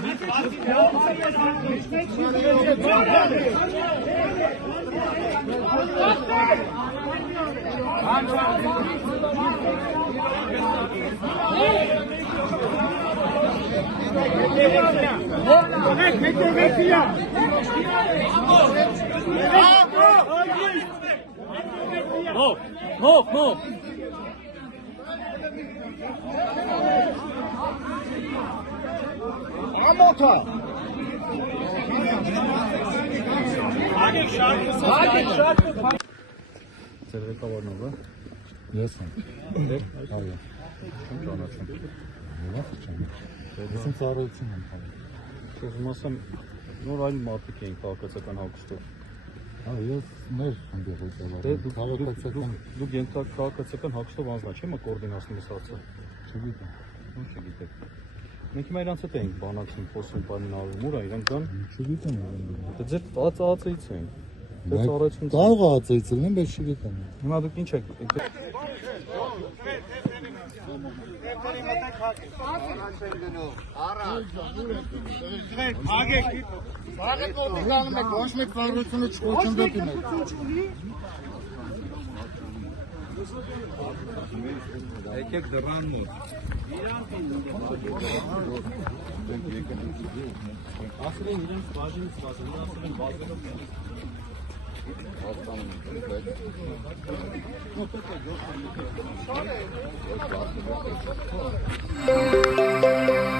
No. Amota. Ձեր ղեկավարն ով է։ Ես եմ։ Այո։ Չեմ ճանաչում։ Ո՞վ չեմ։ Ես ծառայություն եմ անում։ Ուզում ասեմ, նոր այլ մարդիկ էին քաղաքացիական հագուստով։ Ես մեր խմբի ղեկավարը։ Դուք քաղաքացիական հագուստով անձնաչ եք կոորդինացնում այս հարցը։ Չգիտեմ։ Ո՞նց չգիտեք։ Մենք հիմա իրանց հետ ենք բանակցում, խոսում պայմանավորում, ուր է իրանք կան։ Չգիտեմ։ Դե ձեր ԱԱՑ-ից են։ Դե ծառայություն։ Կարող է ԱԱՑ-ից լինել, բայց չգիտեմ։ Հիմա դուք ինչ եք։ Բարակետ որդիկանում եք, ոչ մեկ ծառայությունը չխոչընդոտում եք։ Եկեք դռան Ասել են իրենց բաժինից վազել, ասել են բազելով Հասկանում եք։